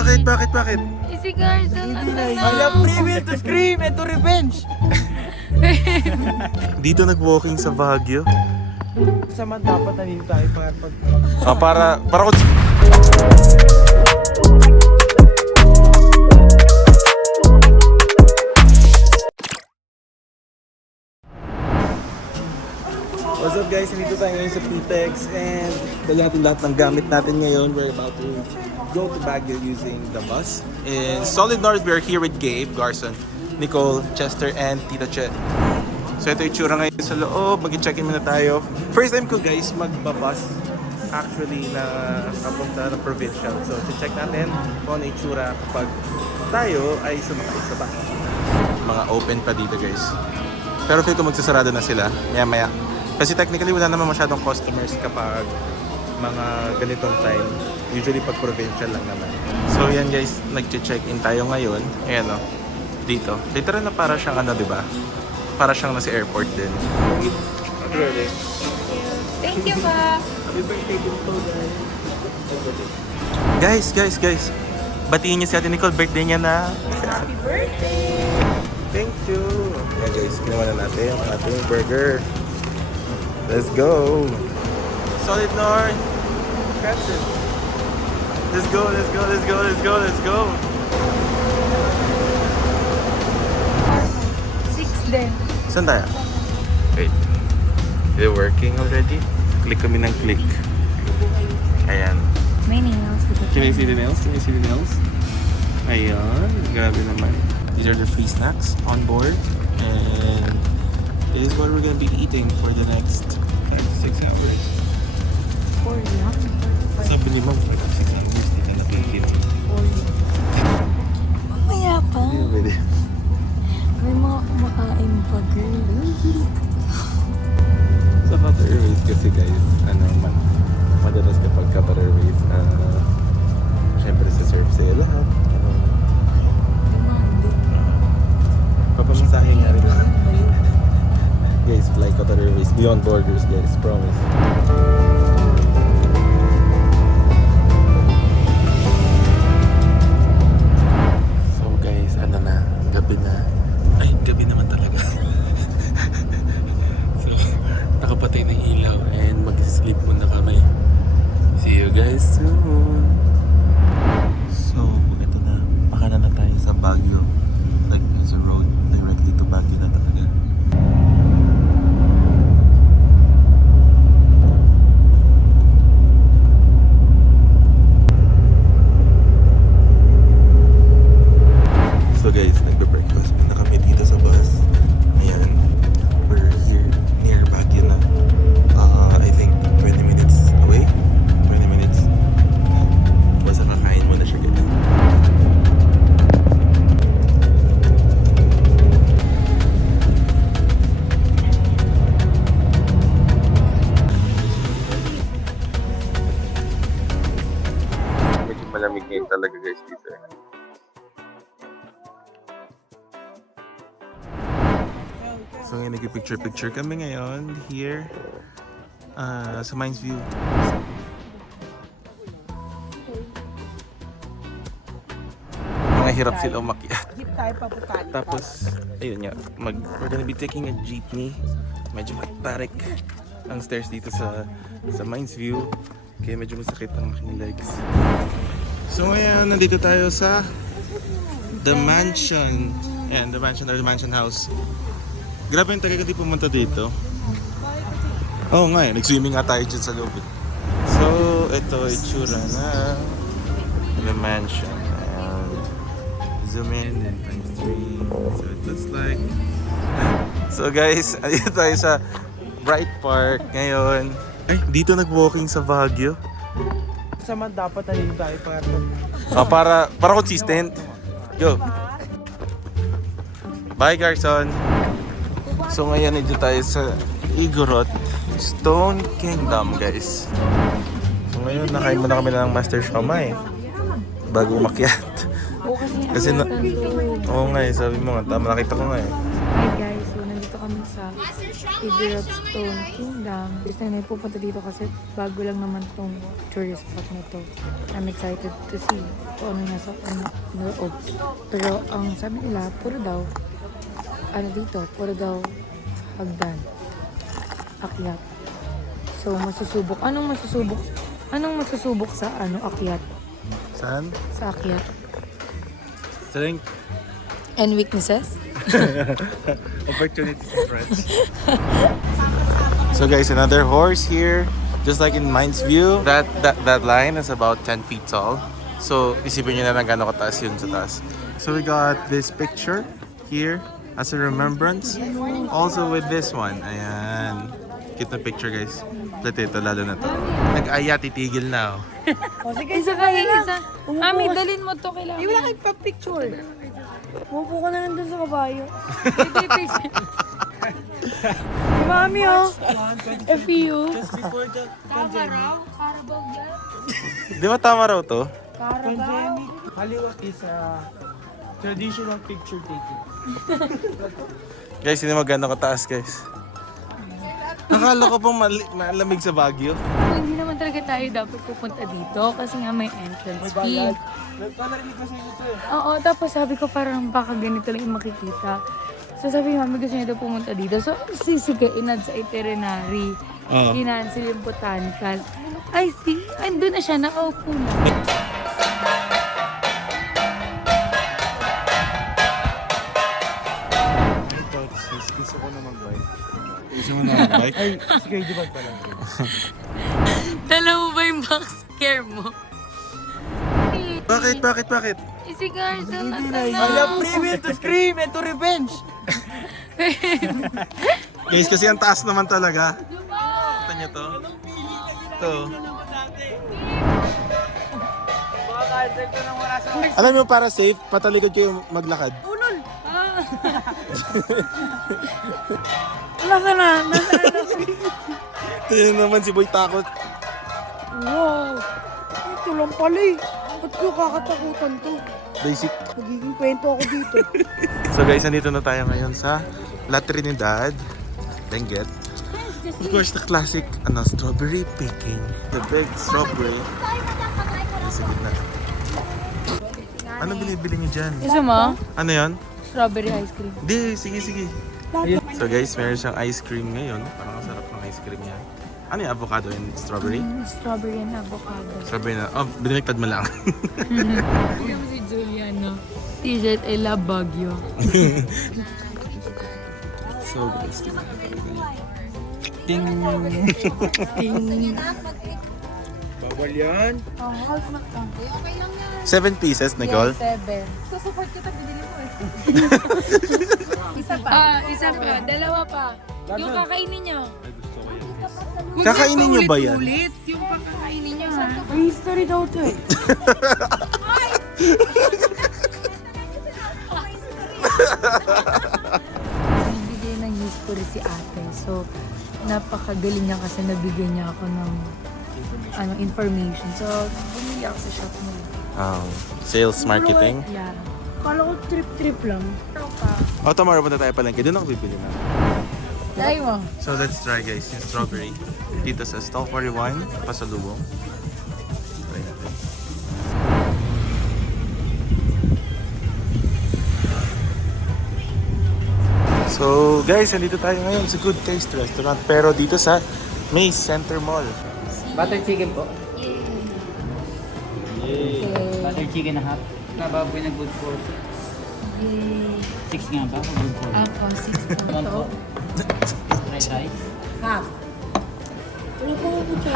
Bakit? Bakit? Si Garson at I love free will to scream and to revenge. Dito nag-walking sa Baguio. Sama dapat nandito tayo para pag... Para ko... What's up guys? Nandito tayo ngayon sa Pitex and dali natin lahat ng gamit natin ngayon. We're about to go to Baguio using the bus. In Solid North, we're here with Gabe, Garson, Nicole, Chester, and Tita Che. So ito yung tsura ngayon sa loob. Mag-check-in muna tayo. First time ko guys magbabus actually na kapunta ng provincial. So check natin kung ano yung tsura kapag tayo ay sumakay sa bus. Mga open pa dito guys. Pero feel ko magsasarado na sila maya-maya. Kasi technically wala naman masyadong customers kapag mga ganitong time. Usually pag provincial lang naman. So yan guys, nag-check-in tayo ngayon. Ayan o, dito. Literal na para siyang ano, diba? Para siyang nasa airport din. Thank you pa. Guys. Batiin niyo si Ate Nicole, birthday niya na. Happy birthday! Thank you. Ayan guys, ginawa na natin ang ating burger. Let's go. Solid North. Catch it. Let's go. 6 din. Saan tayo? Wait. Is it working already? Click kami ng click. Ayan. May nails. Can I see the nails? Ayan. Grabe naman. These are the free snacks on board. And this is what we're gonna be eating for the next 5 to 6 hours. 4 lang. Sabi ni Mom, 5 to 6 hours. Dito na pinagkita. 4 lang. Mamaya pa. Pwede. May mga kumakain pa, girl. Sa Qatar Airways kasi guys, madalas kapag Qatar Airways, syempre sa serve sa'yo lahat. Papamasahe nga rin lang. Guys, fly Qatar Airways beyond borders guys, promise. So guys, gabi na. Ay, gabi naman talaga. So, nakapatay ng ilaw and mag-sleep muna kami. See you guys soon. So, ito na. Pakana na tayo sa Baguio. Like, there's a road directly to Baguio na talaga. So guys, nagbe-breakfast muna kami dito sa bus. Ayan. We're here near Baguio na. I think 20 minutes away. 20 minutes. Basta kakain muna siya guys. Medyo malamig ngayon talaga guys dito eh. So ngayon nag-picture kami ngayon here sa Mines View. Mga hirap sila umakyat. Jeep tayo paputan. Tapos, ayun nga, we're gonna be taking a jeepney. Medyo matarik ang stairs dito sa Mines View. Kaya medyo masakit ang aking legs. So ngayon, nandito tayo sa The Mansion. Ayan, The Mansion or The Mansion House. Grabe yung tagal di pumunta dito. Oo nga eh, nag-swimming nga tayo dyan sa loob. So, ito itsura na The Mansion. Ayan. Zoom in and times 3. So it looks like. So guys, andito tayo sa Bright Park ngayon. Ay, dito nag-walking sa Baguio. Sama dapat nandito tayo para pag... Para consistent. Go. Bye, Garson. So ngayon dito tayo sa Igorot Stone Kingdom guys. So ngayon nakain muna kami ng Master Shomai bago umakyat. Kasi na... Oo nga eh, sabi mo nga, tama nakita ko nga eh. Hi guys, so nandito kami sa Igorot Stone Kingdom. Gusto na pupunta dito kasi bago lang naman tong tourist spot na to. I'm excited to see kung ano nasa loob. Pero ang sabi nila, puro daw hagdan. Akyat. So, masusubok. Anong masusubok sa akyat? Saan? Sa akyat. Strength. And weaknesses? Opportunities and threats. So guys, another horse here. Just like in Mind's View, that line is about 10 feet tall. So, isipin nyo na gano'ng kataas yun sa taas. So we got this picture here as a remembrance. Also with this one. Ayan. Cute na picture guys. Ito, lalo na to. Nag-aya, titigil na. Oh. Isa kayo, isa. Ami, dalin mo to kailangan. Wala kayo pa-picture. Mupo ka na nandun sa kabayo. Si Mami, oh. FU. Tama raw? Carabao yan? Di ba tama raw to? Carabao? Haliwat is traditional picture taking. Guys, hindi maganda kataas guys. Akala ko pang malamig sa Baguio. Hindi naman talaga tayo dapat pupunta dito kasi nga may entrance fee. Narinig kasi ito eh. Oo, tapos sabi ko parang baka ganito lang yung makikita. So sabi ni Mami gusto niya daw pumunta dito. So inad sa itinerary. Oo. Kinancel yung botanical. Ay, see, andun na siya, nakaupo na. Gusto ko na mag-bike. Gusto mo na mag-bike? Ay, sige, di ba pala? Dala mo ba yung box scare mo? Bakit? Si Garza Alam, premium to scream and to revenge! Guys, kasi ang taas naman talaga. Kita niyo to? Ito. Alam mo, para safe, patalikod kayo maglakad. Nasa na? Tingnan naman si Boy takot. Wow. Ito lang pala eh. Ba't ko kakatakutan to? Basic. Magiging kwento ako dito. So guys, nandito na tayo ngayon sa La Trinidad, Benguet. Of course, the classic strawberry picking. The big strawberry. Sa gitna. Ano binibili niyo dyan? Gusto mo? Ano yan? Strawberry ice cream. Di, sige. So guys, meron siyang ice cream ngayon. Parang ang sarap ng ice cream niya. Ano yung avocado and strawberry? Strawberry and avocado. Strawberry na. Oh, biniliktad mo lang. Tignan mo si Juliano. T-shirt, I love Baguio. So guys. Ting. Bawal yan. Oh, half na lang. 7 pieces, Nicole. Yes, 7. Susupport kita, bibili mo eh. Isa pa. Isa pa. Dalawa pa. Yung kakainin nyo. Kakainin nyo ba yan? Ulit. Yung pakakainin nyo, ha? May history daw to eh. Nagbigay ng history si ate. So, napakagaling niya kasi nabigyan niya ako ng information. So, bumili ako sa shop mo. Sales marketing. Yeah. Kala ko trip-trip lang. Oh, tomorrow punta tayo palengke. Doon ako bibili na. Try mo. So let's try guys, yung strawberry. Dito sa stall 41, pasalubong. Try natin. So guys, nandito tayo ngayon sa Good Taste Restaurant. Pero dito sa Maze Center Mall. Butter chicken po. Butter chicken na half. Nababoy na good for 6 nga ba? Good for Ako, 6 naman to. po. Fried rice. Half.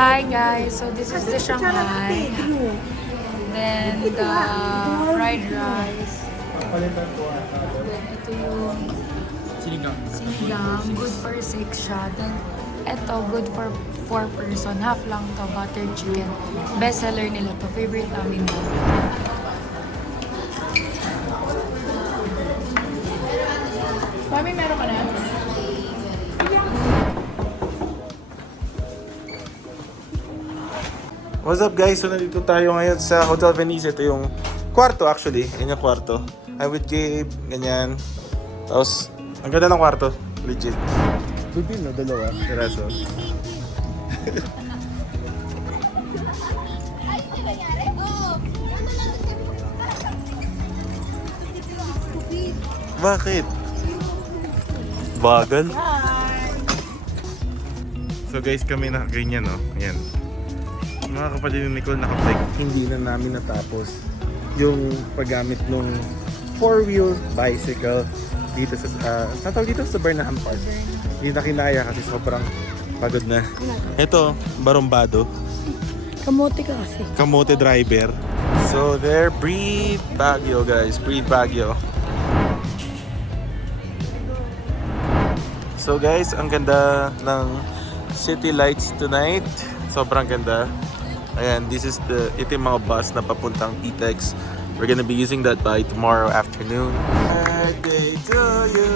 Hi guys, so this is the Shanghai. Then the fried rice. Then ito yung Sinigang. sinigang, good for 6 siya. Then ito, good for 4 person. Half lang to, butter chicken. Best seller nila to. Favorite namin to. Mami, meron ka na? What's up guys? So nandito tayo ngayon sa Hotel Venice. Ito yung kwarto actually. Yan yung kwarto. I'm with Gabe, ganyan. Tapos, ang ganda ng kwarto. Legit. Good din, no? Dalawa. Peraso. Bakit? Bagal? So guys, kami na ganyan, no? Ayan. Mga kapatid ni Nicole, naka-bike. Hindi na namin natapos yung paggamit nung 4-wheel bicycle dito sa saan tawag dito? Sa Burnham Park. Hindi na kinaya kasi sobrang pagod na. Ito, barumbado. Kamote ka kasi. Kamote driver. So there, Breathe Baguio guys. Breathe Baguio. So guys, ang ganda ng city lights tonight. Sobrang ganda. Ayan, ito yung mga bus na papuntang PTEX. We're gonna be using that by tomorrow afternoon. Birthday to you.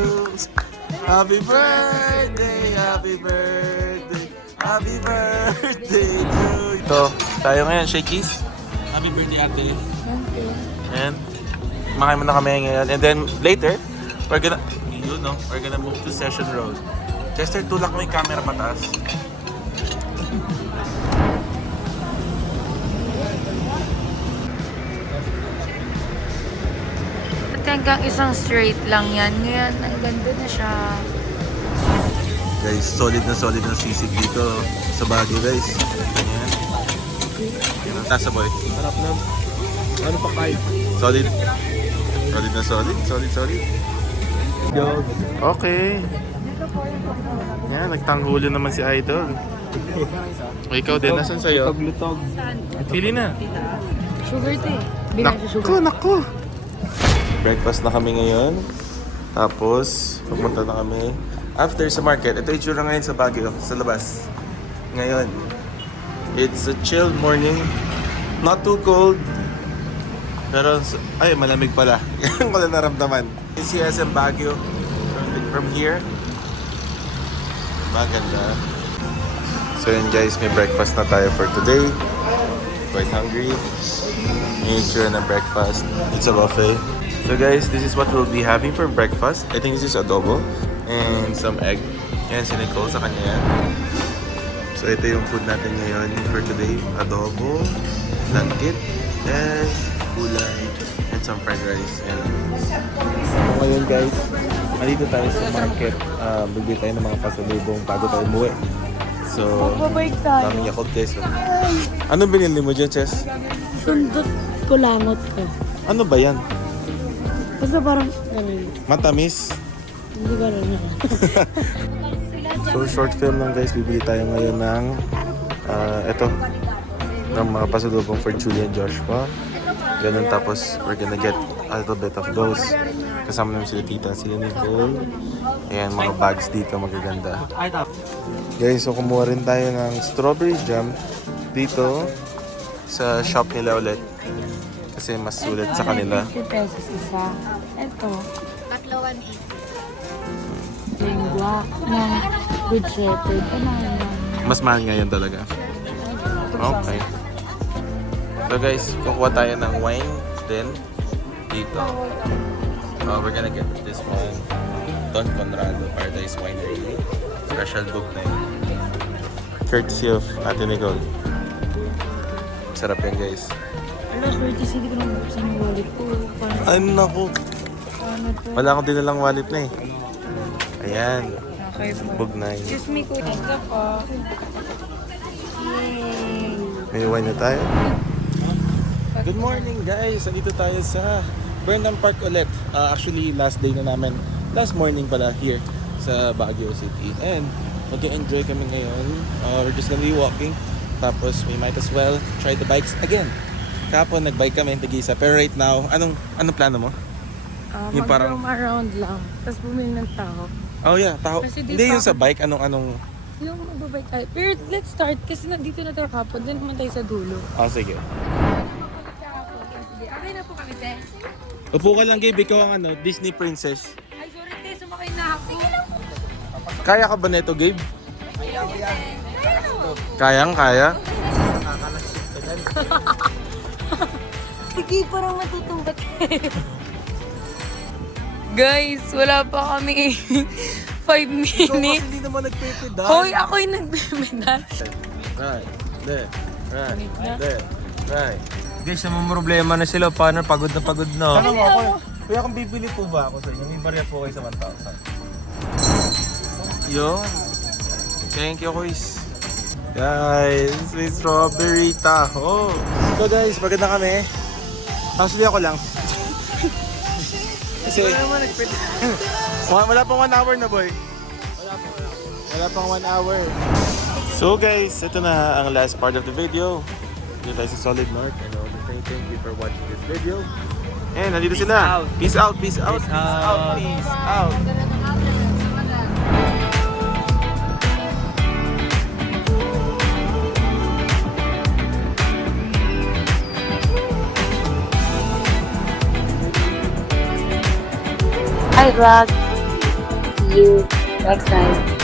Happy birthday, happy birthday, happy birthday to you. So, tayo ngayon, Shakies. Happy birthday, ate. Thank you. And, makain muna kami ngayon. And then, later, we're gonna move to Session Road. Chester, tulak mo yung camera pataas. Hanggang isang straight lang yan. Ngayon, ang ganda na siya. Guys, solid na sisig dito sa Baguio, guys. Ayan. Yan ang tasa, boy. Harap na. Ano pa kayo? Solid. Solid na solid. Solid. Yo. Okay. Yan, nagtanghuli naman si Idol. O, ikaw din, nasan sa'yo? Lutog. Pili na. Sugar tea. Binasa sugar. Naku. Breakfast na kami ngayon. Tapos, pumunta na kami after sa market. Ito yung itsura ngayon sa Baguio, sa labas. Ngayon, it's a chilled morning. Not too cold. Pero, ay, malamig pala. Yan ko na naramdaman. Yung CSM Baguio from here. Maganda. So yun guys, may breakfast na tayo for today. Quite hungry. May itsura na breakfast. It's a buffet. So guys, this is what we'll be having for breakfast. I think this is adobo and some egg. Yan, si Nicole sa kanya yan. So ito yung food natin ngayon for today. Adobo, langkit, egg, gulay, and some fried rice. And so ngayon guys, nandito tayo sa market. Bibili tayo ng mga pasalubong bago tayo umuwi. So, Magbabike tayo. daming Yakult guys. So. Ano binili mo dyan, Chess? Sundot ko langot ko. Ano ba yan? Basta parang ganun. Matamis. Hindi ba rin yan? So short film lang guys, bibili tayo ngayon ng ng mga pasalubong for Julie and Joshua. Ganun, tapos we're gonna get a little bit of those. Kasama namin sila tita, sila Nicole. Ayan, mga bags dito magaganda. Guys, so kumuha rin tayo ng strawberry jam dito sa shop nila ulit. Kasi mas sulit sa kanila. 50 pesos isa. Ito, Tatlo 180. lingwa ng Good Shepherd. Ano yan? Mas mahal ngayon talaga. Okay. So guys, kukuha tayo ng wine din dito. We're gonna get this one. Don Conrado Paradise Winery. Special book na yun. Courtesy of Ate Nicole. Sarap yan guys. Alas, Curtis, hindi ko nang buksan yung wallet ko. Ay naku. Paano to? Wala akong dinalang wallet na eh. Ayan. Okay po. Bugnay. Excuse me, kuya. Ito po. May wine na tayo. Good morning guys! Andito tayo sa Burnham Park ulit. Actually, last day na namin. Last morning pala here sa Baguio City. And mag-enjoy kami ngayon. We're just gonna be walking. Tapos we might as well try the bikes again. Kapon nag-bike kami, tag-isa. Pero right now, anong plano mo? Yung parang- Mag-roam around lang. Tapos bumili ng taho. Oh yeah, taho. Kasi di Hindi pa yung sa bike, anong... Yung magbabike tayo. Pero let's start kasi nandito na tayo kapon. Then naman tayo sa dulo. Oh, sige. Okay na po kami, te. Upo ka lang, Gabe. Ikaw ang Disney princess. Ay, sorry, te. Sumakay na ako. Kaya ka ba neto, Gabe? Kaya? Sige, parang matutumbat. Guys, wala pa kami 5 Ikaw kasi minutes. hindi naman nagpipedal. Hoy, ako'y nagbibigay. Right. There. Right. Na. There. Right. Guys, naman problema na sila. Paano? Pagod na pagod na. Ano mo ako? Kuya, kung bibili po ba ako sa inyo, may barya po kayo sa 1,000. Yun. Thank you, guys. Guys, may strawberry taho. So guys, pagod na kami. Actually ako lang. Kasi wala pang 1 hour na, boy. Wala pang 1 hour. So guys, ito na ang last part of the video. Dito tayo sa Solid North. And I want to say thank you for watching this video. And nandito sila. Peace out, peace out, peace out, peace out. Hi vlog. See you next time.